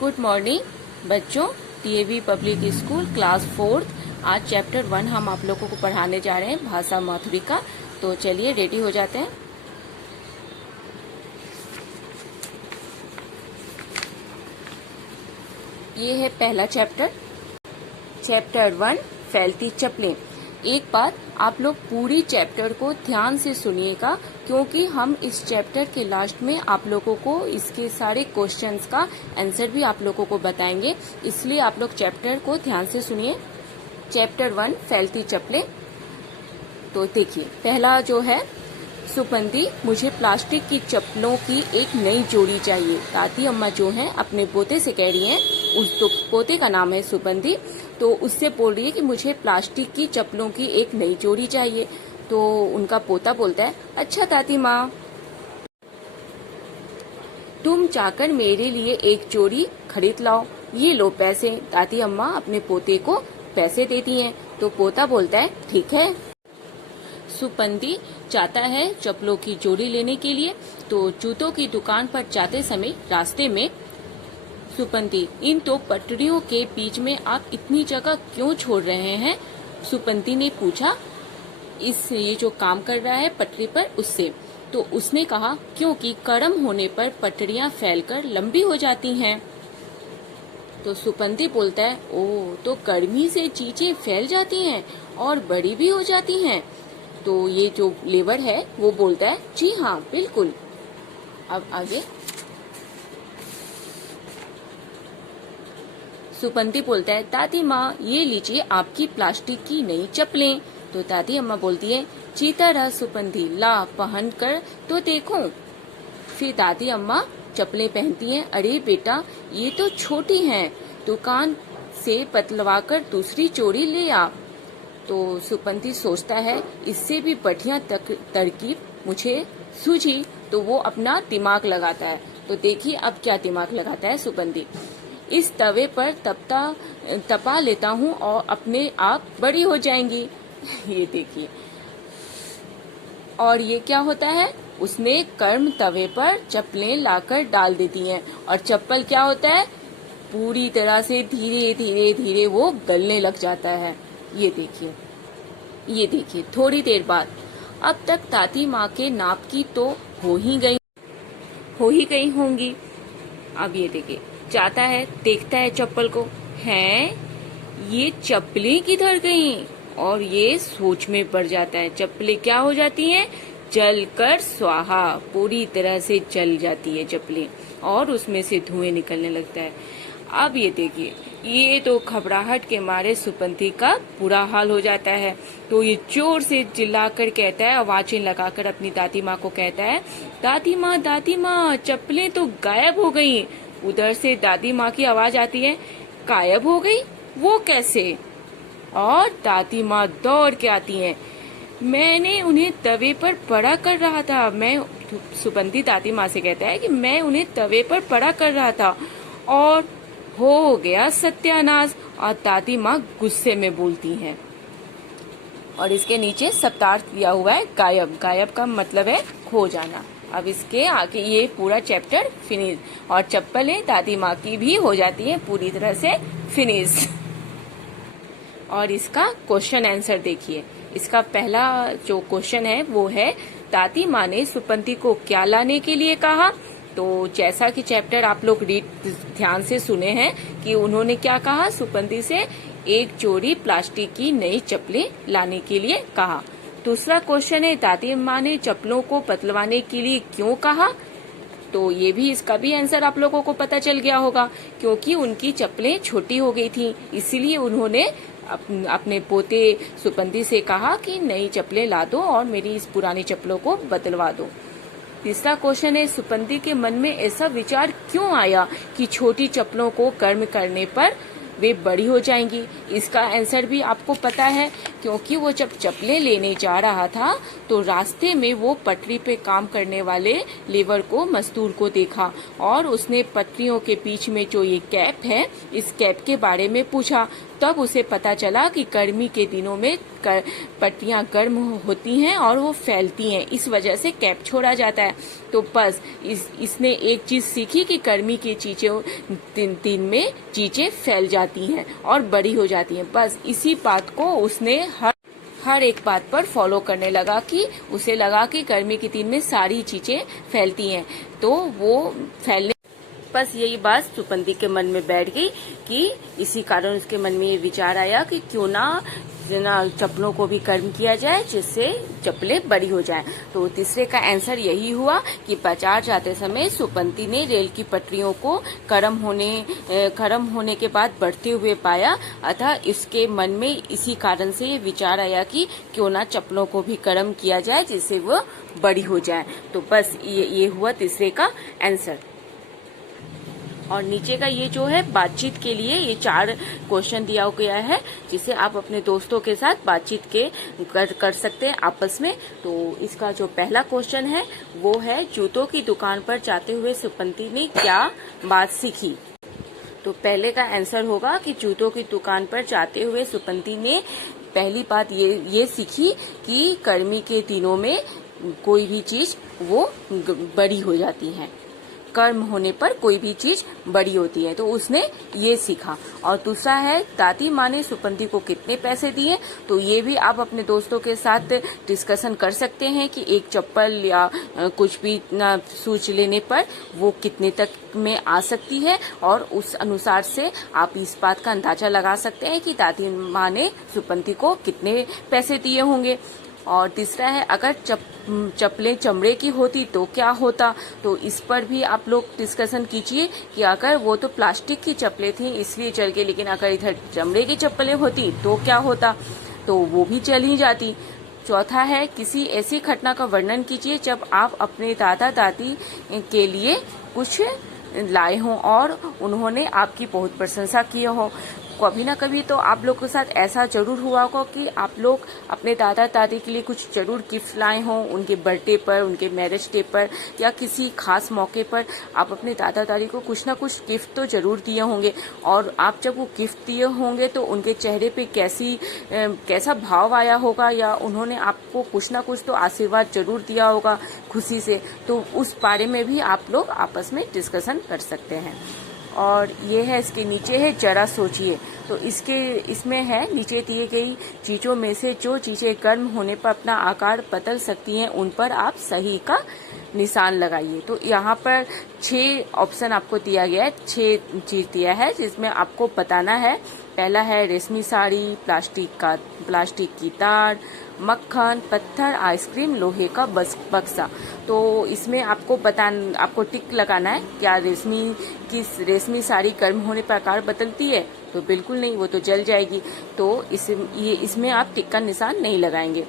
Good morning बच्चों। TAV public school class 4 आज chapter 1 हम आप लोगों को पढ़ाने जा रहे हैं, भाषा माधुरी का। तो चलिए रेडी हो जाते हैं। ये है पहला चैप्टर, चैप्टर 1 फैलती चप्पलें। एक बात आप लोग पूरी चैप्टर को ध्यान से सुनिएगा, क्योंकि हम इस चैप्टर के लास्ट में आप लोगों को इसके सारे क्वेश्चंस का आंसर भी आप लोगों को बताएंगे, इसलिए आप लोग चैप्टर को ध्यान से सुनिए। चैप्टर 1 फैलती चप्पलें। तो देखिए, पहला जो है, सुपंदी मुझे प्लास्टिक की चप्पलों की एक नई जोड़ी चाहिए। दादी अम्मा जो हैं अपने पोते से कह रही हैं, उस तो पोते का नाम है सुपंदी, तो उससे बोल रही है कि मुझे प्लास्टिक की चप्पलों की एक नई जोड़ी चाहिए। तो उनका पोता बोलता है, अच्छा दादी माँ, तुम जाकर मेरे लिए एक जोड़ी खरीद लाओ, ये लो पैसे। दादी अम्मा अपने पोते को पैसे देती हैं। तो पोता बोलता है, ठीक है। सुपंदी जाता है चप्पलों की जोड़ी लेने के लिए। तो जूतों की दुकान पर जाते समय रास्ते में, सुपंदी, इन तो पटरियों के बीच में आप इतनी जगह क्यों छोड़ रहे हैं? सुपंदी ने पूछा, ये जो काम कर रहा है पटरी पर उससे। तो उसने कहा, क्योंकि गर्म होने पर पटरियां फैलकर लंबी हो जाती हैं। तो सुपंदी बोलता है, ओह, तो गर्मी से चीजें फैल जाती हैं और बड़ी भी हो जाती हैं। तो ये जो लेबर है वो बोलता है, जी हाँ बिल्कुल। अब आगे सुपंदी बोलता है, दादी माँ ये लीजिए आपकी प्लास्टिक की नई चप्पलें। तो दादी अम्मा बोलती है, जीता रहा सुपंदी, ला पहन कर तो देखो। फिर दादी अम्मा चप्पलें पहनती हैं। अरे बेटा, ये तो छोटी हैं, दुकान से बदलवा कर दूसरी जोड़ी ले आ। तो सुपंदी सोचता है, इससे भी बढ़िया तरकीब मुझे सूझी। तो वो अपना दिमाग लगाता है। तो देखिए अब क्या दिमाग लगाता है सुपंदी। इस तवे पर तपा लेता हूँ और अपने आप बड़ी हो जाएंगी। ये देखिए, और ये क्या होता है, उसने गर्म तवे पर चप्पलें लाकर डाल देती हैं और चप्पल क्या होता है, पूरी तरह से धीरे धीरे धीरे वो गलने लग जाता है। ये देखिए थोड़ी देर बाद, अब तक दादी माँ के नाप की तो हो ही गई होंगी। अब ये देखिए, जाता है, देखता है चप्पल को, हैं ये चप्पलें किधर गईं? और ये सोच में पड़ जाता है। चप्पलें क्या हो जाती हैं, जलकर स्वाहा, पूरी तरह से जल जाती है चप्पलें और उसमें से धुएं निकलने लगता है। अब ये देखिए, ये तो घबराहट के मारे सुपंदी का बुरा हाल हो जाता है। तो ये जोर से चिल्लाकर कहता है, आवाजें लगाकर अपनी दादी माँ को कहता है, दादी माँ चप्पलें तो गायब हो गई। उधर से दादी माँ की आवाज आती है, गायब हो गई? वो कैसे? और दादी माँ दौड़ के आती हैं, मैंने उन्हें तवे पर बड़ा कर रहा था। सुपंदी दादी माँ से कहता है कि मैं उन्हें तवे पर बड़ा कर रहा था और हो गया सत्यानाश। और दादी माँ गुस्से में बोलती हैं। और इसके नीचे शब्दार्थ दिया हुआ है, गायब का मतलब है खो जाना। अब इसके आगे ये पूरा चैप्टर फिनिश, और चप्पलें दादी माँ की भी हो जाती है पूरी तरह से फिनिश। और इसका क्वेश्चन आंसर देखिए। इसका पहला जो क्वेश्चन है वो है, दादी माँ ने सुपंदी को क्या लाने के लिए कहा? तो जैसा कि चैप्टर आप लोग ध्यान से सुने हैं कि उन्होंने क्या कहा, सुपंदी से एक जोड़ी प्लास्टिक की नई चप्पलें लाने के लिए कहा। दूसरा क्वेश्चन है, दादी माँ ने चप्पलों को बदलवाने के लिए क्यों कहा? तो ये भी, इसका भी आंसर आप लोगों को पता चल गया होगा, क्योंकि उनकी चप्पलें छोटी हो गई थी, इसीलिए उन्होंने अपने पोते सुपंदी से कहा कि नई चप्पलें ला दो और मेरी इस पुरानी चप्पलों को बदलवा दो। तीसरा क्वेश्चन है, सुपंदी के मन में ऐसा विचार क्यों आया कि छोटी चप्पलों को गर्म करने पर वे बड़ी हो जाएंगी? इसका आंसर भी आपको पता है, क्योंकि वो जब चप्पलें लेने जा रहा था तो रास्ते में वो पटरी पे काम करने वाले लेबर को, मजदूर को देखा और उसने पटरियों के बीच में जो ये कैप है, इस कैप के बारे में पूछा। तब उसे पता चला कि गर्मी के दिनों में पटरियां गर्म होती हैं और वो फैलती हैं, इस वजह से कैप छोड़ा जाता है। तो बस इसने एक चीज सीखी कि गर्मी की चीजें दिन में चीजें फैल जाती हैं और बड़ी हो जाती हैं। बस इसी बात को उसने हर एक बात पर फॉलो करने लगा कि उसे लगा कि गर्मी के दिन में सारी चीजें फैलती हैं, तो वो फैलने, बस यही बात सुपंती के मन में बैठ गई कि इसी कारण उसके मन में ये विचार आया कि क्यों ना चप्पलों को भी गर्म किया जाए जिससे चप्पलें बड़ी हो जाएं। तो तीसरे का आंसर यही हुआ कि बाजार जाते समय सुपंती ने रेल की पटरियों को गर्म होने के बाद बढ़ते हुए पाया, अतः इसके मन में इसी कारण से ये विचार आया कि क्यों ना चप्पलों को भी गर्म किया जाए जिससे वो बड़ी हो जाए। तो बस ये हुआ तीसरे का आंसर। और नीचे का ये जो है बातचीत के लिए ये 4 क्वेश्चन दिया गया है जिसे आप अपने दोस्तों के साथ बातचीत कर सकते हैं आपस में। तो इसका जो पहला क्वेश्चन है वो है, जूतों की दुकान पर जाते हुए सुपंती ने क्या बात सीखी। तो पहले का आंसर होगा कि जूतों की दुकान पर जाते हुए सुपंती ने पहली बात ये सीखी कि गर्मी के दिनों में कोई भी चीज वो बड़ी हो जाती है, गर्म होने पर कोई भी चीज बड़ी होती है, तो उसने ये सीखा। और दूसरा है, दादी माँ ने सुपंती को कितने पैसे दिए। तो ये भी आप अपने दोस्तों के साथ डिस्कशन कर सकते हैं कि एक चप्पल या कुछ भी सूच लेने पर वो कितने तक में आ सकती है, और उस अनुसार से आप इस बात का अंदाजा लगा सकते हैं कि दादी माँ ने सुपंती को कितने पैसे दिए होंगे। और तीसरा है, अगर चप्पलें चमड़े की होती तो क्या होता। तो इस पर भी आप लोग डिस्कशन कीजिए कि अगर वो तो प्लास्टिक की चप्पलें थी इसलिए चल गई, लेकिन अगर इधर चमड़े की चप्पलें होती तो क्या होता, तो वो भी चल ही जाती। चौथा है, किसी ऐसी घटना का वर्णन कीजिए जब आप अपने दादा दादी के लिए कुछ लाए हों और उन्होंने आपकी बहुत प्रशंसा की हो। कभी ना कभी तो आप लोग के साथ ऐसा जरूर हुआ होगा कि आप लोग अपने दादा दादी के लिए कुछ जरूर गिफ्ट लाए हों, उनके बर्थडे पर, उनके मैरिज डे पर या किसी खास मौके पर आप अपने दादा दादी को कुछ ना कुछ गिफ्ट तो जरूर दिए होंगे। और आप जब वो गिफ्ट दिए होंगे तो उनके चेहरे पे कैसा भाव आया होगा, या उन्होंने आपको कुछ ना कुछ तो आशीर्वाद जरूर दिया होगा खुशी से। तो उस बारे में भी आप लोग आपस में डिस्कशन कर सकते हैं। और ये है, इसके नीचे है, जरा सोचिए। तो इसमें है, नीचे दिए गई चीजों में से जो चीजें गर्म होने पर अपना आकार बदल सकती हैं उन पर आप सही का निशान लगाइए। तो यहाँ पर 6 ऑप्शन आपको दिया गया है, 6 चीज दिया है जिसमें आपको बताना है। पहला है रेशमी साड़ी, प्लास्टिक की तार, मक्खन, पत्थर, आइसक्रीम, लोहे का बक्सा। तो इसमें आपको टिक लगाना है। क्या रेशमी साड़ी गर्म होने पर आकार बदलती है? तो बिल्कुल नहीं, वो तो जल जाएगी। तो इसमें आप टिक का निशान नहीं लगाएंगे।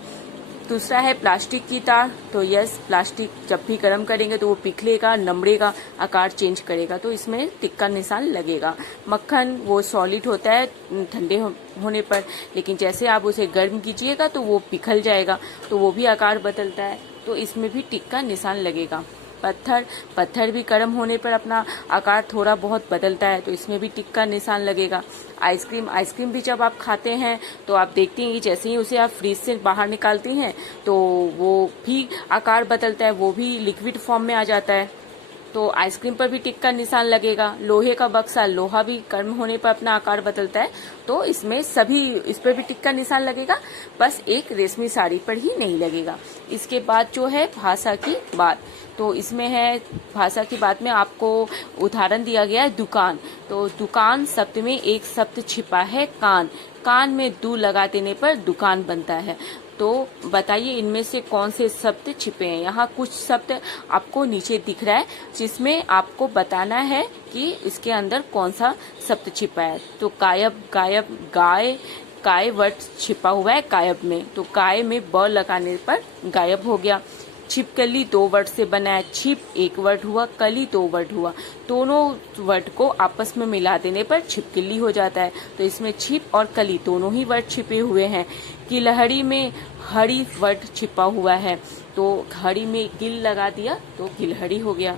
दूसरा है प्लास्टिक की तार। तो यस, प्लास्टिक जब भी गर्म करेंगे तो वो पिघलेगा, नमड़ेगा, आकार चेंज करेगा, तो इसमें टिक का निशान लगेगा। मक्खन वो सॉलिड होता है ठंडे होने पर, लेकिन जैसे आप उसे गर्म कीजिएगा तो वो पिघल जाएगा, तो वो भी आकार बदलता है, तो इसमें भी टिक का निशान लगेगा। पत्थर भी गर्म होने पर अपना आकार थोड़ा बहुत बदलता है, तो इसमें भी टिक का निशान लगेगा। आइसक्रीम भी जब आप खाते हैं तो आप देखते हैं कि जैसे ही उसे आप फ्रीज से बाहर निकालती हैं तो वो भी आकार बदलता है, वो भी लिक्विड फॉर्म में आ जाता है, तो आइसक्रीम पर भी टिक का निशान लगेगा। लोहे का बक्सा, लोहा भी गर्म होने पर अपना आकार बदलता है, तो इस पर भी टिक का निशान लगेगा, बस एक रेशमी साड़ी पर ही नहीं लगेगा। इसके बाद जो है भाषा की बात। तो इसमें है, भाषा की बात में आपको उदाहरण दिया गया है दुकान। तो दुकान शब्द में एक शब्द छिपा है, कान में दू लगा देने पर दुकान बनता है। तो बताइए इनमें से कौन से शब्द छिपे हैं। यहाँ कुछ शब्द आपको नीचे दिख रहा है जिसमें आपको बताना है कि इसके अंदर कौन सा शब्द छिपा है। तो गाय वर्ड छिपा हुआ है गायब में, तो गाय में ब लगाने पर गायब हो गया। छिपकली 2 वर्ड से बना है। छिप 1 वर्ड हुआ, कली 2 वर्ड हुआ। दोनों वर्ड को आपस में मिला देने पर छिपकली हो जाता है। तो इसमें छिप और कली दोनों ही वर्ड छिपे हुए हैं। गिलहरी में हरी वर्ड छिपा हुआ है, तो हरी में गिल लगा दिया तो गिलहरी हो गया।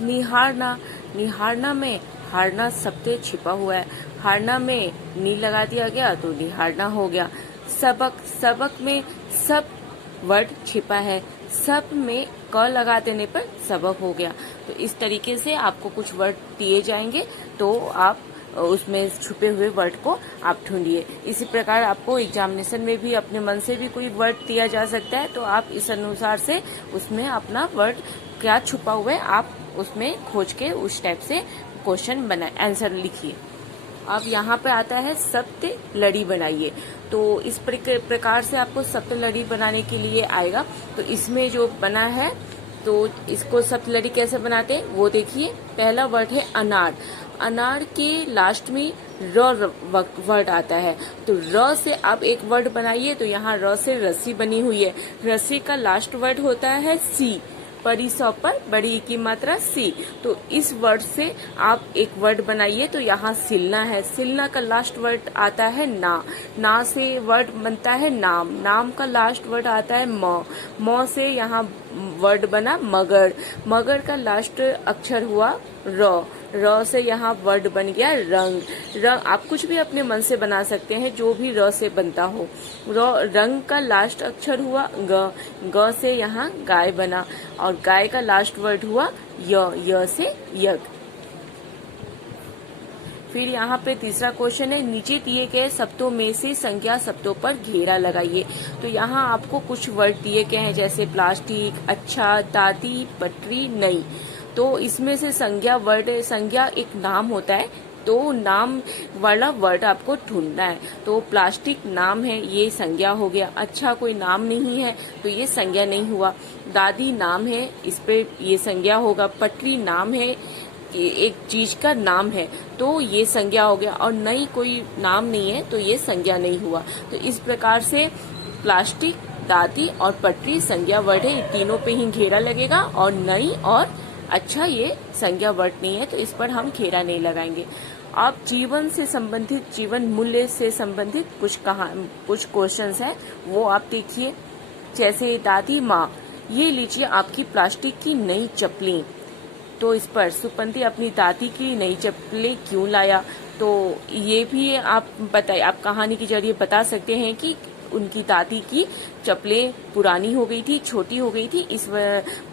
निहारना, निहारना में हारना शब्द छिपा हुआ है। हारना में नी लगा दिया गया तो निहारना हो गया। सबक, सबक में सब वर्ड छिपा है। सब में क लगा देने पर सबक हो गया। तो इस तरीके से आपको कुछ वर्ड दिए जाएंगे तो आप उसमें छुपे हुए वर्ड को आप ढूंढिए। इसी प्रकार आपको एग्जामिनेशन में भी अपने मन से भी कोई वर्ड दिया जा सकता है, तो आप इस अनुसार से उसमें अपना वर्ड क्या छुपा हुआ है आप उसमें खोज के उस टाइप से क्वेश्चन बनाए, आंसर लिखिए। अब यहाँ पे आता है सप्त लड़ी बनाइए। तो इस प्रकार से आपको सप्त लड़ी बनाने के लिए आएगा। तो इसमें जो बना है तो इसको सप्त लड़ी कैसे बनाते हैं वो देखिए। पहला वर्ड है अनार। अनार के लास्ट में र वर्ड आता है, तो र से आप एक वर्ड बनाइए। तो यहाँ र से रस्सी बनी हुई है। रस्सी का लास्ट वर्ड होता है सी। परी सौ पर बड़ी की मात्रा सी। तो इस वर्ड से आप एक वर्ड बनाइए। तो यहाँ सिलना है। सिलना का लास्ट वर्ड आता है ना। ना से वर्ड बनता है नाम। नाम का लास्ट वर्ड आता है म। म से यहाँ वर्ड बना मगर। मगर का लास्ट अक्षर हुआ र। र से यहाँ वर्ड बन गया रंग। रंग आप कुछ भी अपने मन से बना सकते हैं जो भी र से बनता हो। रंग का लास्ट अक्षर हुआ ग। ग से यहाँ गाय बना और गाय का लास्ट वर्ड हुआ य से यज्ञ। फिर यहाँ पे तीसरा क्वेश्चन है, नीचे दिए गए शब्दों में से संज्ञा शब्दों पर घेरा लगाइए। तो यहाँ आपको कुछ वर्ड दिए गए हैं जैसे प्लास्टिक, अच्छा, दादी, पटरी, नई। तो इसमें से संज्ञा वर्ड, संज्ञा एक नाम होता है, तो नाम वाला वर्ड आपको ढूंढना है। तो प्लास्टिक नाम है, ये संज्ञा हो गया। अच्छा कोई नाम नहीं है तो ये संज्ञा नहीं हुआ। दादी नाम है, इस पे ये संज्ञा होगा। पटरी नाम है, एक चीज का नाम है तो ये संज्ञा हो गया। और नई कोई नाम नहीं है तो ये संज्ञा नहीं हुआ। तो इस प्रकार से प्लास्टिक, दादी और पटरी संज्ञा वर्ड है, तीनों पे ही घेरा लगेगा। और नई और अच्छा ये संज्ञा वर्ड नहीं है तो इस पर हम घेरा नहीं लगाएंगे। आप जीवन से संबंधित, जीवन मूल्य से संबंधित कुछ क्वेश्चंस हैं वो आप देखिए। जैसे दादी माँ, ये लीजिए आपकी प्लास्टिक की नई चप्पलें। तो इस पर सुपंती अपनी दादी की नई चप्पलें क्यों लाया। तो ये भी आप बताइए, आप कहानी के जरिए बता सकते हैं कि उनकी दादी की चप्पलें पुरानी हो गई थी, छोटी हो गई थी,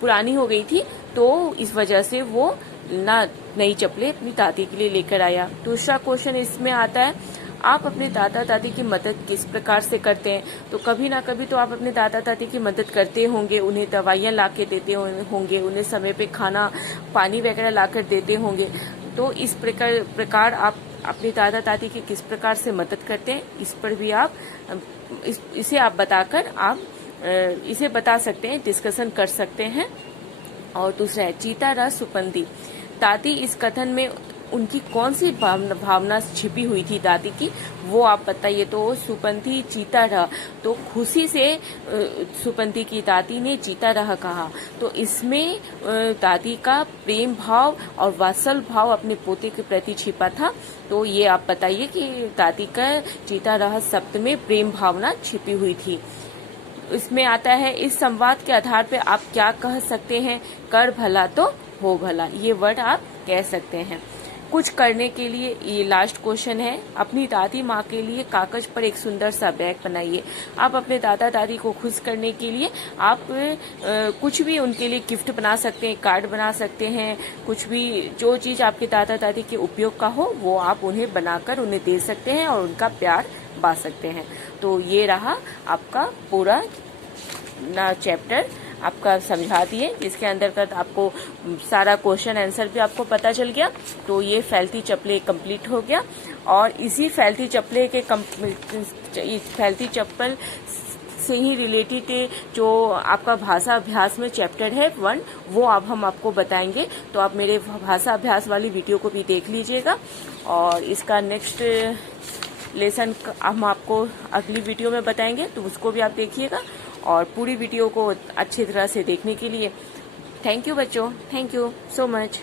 पुरानी हो गई थी तो इस वजह से वो नई चप्पलें अपनी दादी के लिए लेकर आया। दूसरा क्वेश्चन इसमें आता है, आप अपने दादा दादी की मदद किस प्रकार से करते हैं। तो कभी ना कभी तो आप अपने दादा दादी की मदद करते होंगे, उन्हें दवाइयाँ ला के देते होंगे, उन्हें समय पे खाना पानी वगैरह ला कर देते होंगे। तो इस प्रकार आप अपने दादा दादी की किस प्रकार से मदद करते हैं, इस पर भी आप इसे आप बताकर आप इसे बता सकते हैं, डिस्कशन कर सकते हैं। और दूसरा है चीता रहा सुपंदी। दादी, इस कथन में उनकी कौन सी भावना छिपी हुई थी दादी की, वो आप बताइए। तो सुपंथी चीता रहा, तो खुशी से सुपंथी की दादी ने चीता रहा कहा। तो इसमें दादी का प्रेम भाव और वात्सल भाव अपने पोते के प्रति छिपा था। तो ये आप बताइए कि दादी का चीता रहा शब्द में प्रेम भावना छिपी हुई थी। इसमें आता है, इस संवाद के आधार पर आप क्या कह सकते हैं। कर भला तो हो भला, ये वर्ड आप कह सकते हैं। कुछ करने के लिए, ये लास्ट क्वेश्चन है, अपनी दादी माँ के लिए कागज पर एक सुंदर सा बैग बनाइए। आप अपने दादा दादी को खुश करने के लिए आप कुछ भी उनके लिए गिफ्ट बना सकते हैं, कार्ड बना सकते हैं, कुछ भी जो चीज आपके दादा दादी के उपयोग का हो वो आप उन्हें बनाकर उन्हें दे सकते हैं और उनका प्यार बा सकते हैं। तो ये रहा आपका पूरा चैप्टर आपका समझा दिए, जिसके अंतर्गत आपको सारा क्वेश्चन आंसर भी आपको पता चल गया। तो ये फैलती चप्पलें कंप्लीट हो गया। और इसी फैलती चप्पल से ही रिलेटेड जो आपका भाषा अभ्यास में चैप्टर है 1, वो अब हम आपको बताएंगे। तो आप मेरे भाषा अभ्यास वाली वीडियो को भी देख लीजिएगा। और इसका नेक्स्ट लेसन हम आपको अगली वीडियो में बताएंगे, तो उसको भी आप देखिएगा। और पूरी वीडियो को अच्छी तरह से देखने के लिए थैंक यू बच्चों, थैंक यू सो मच।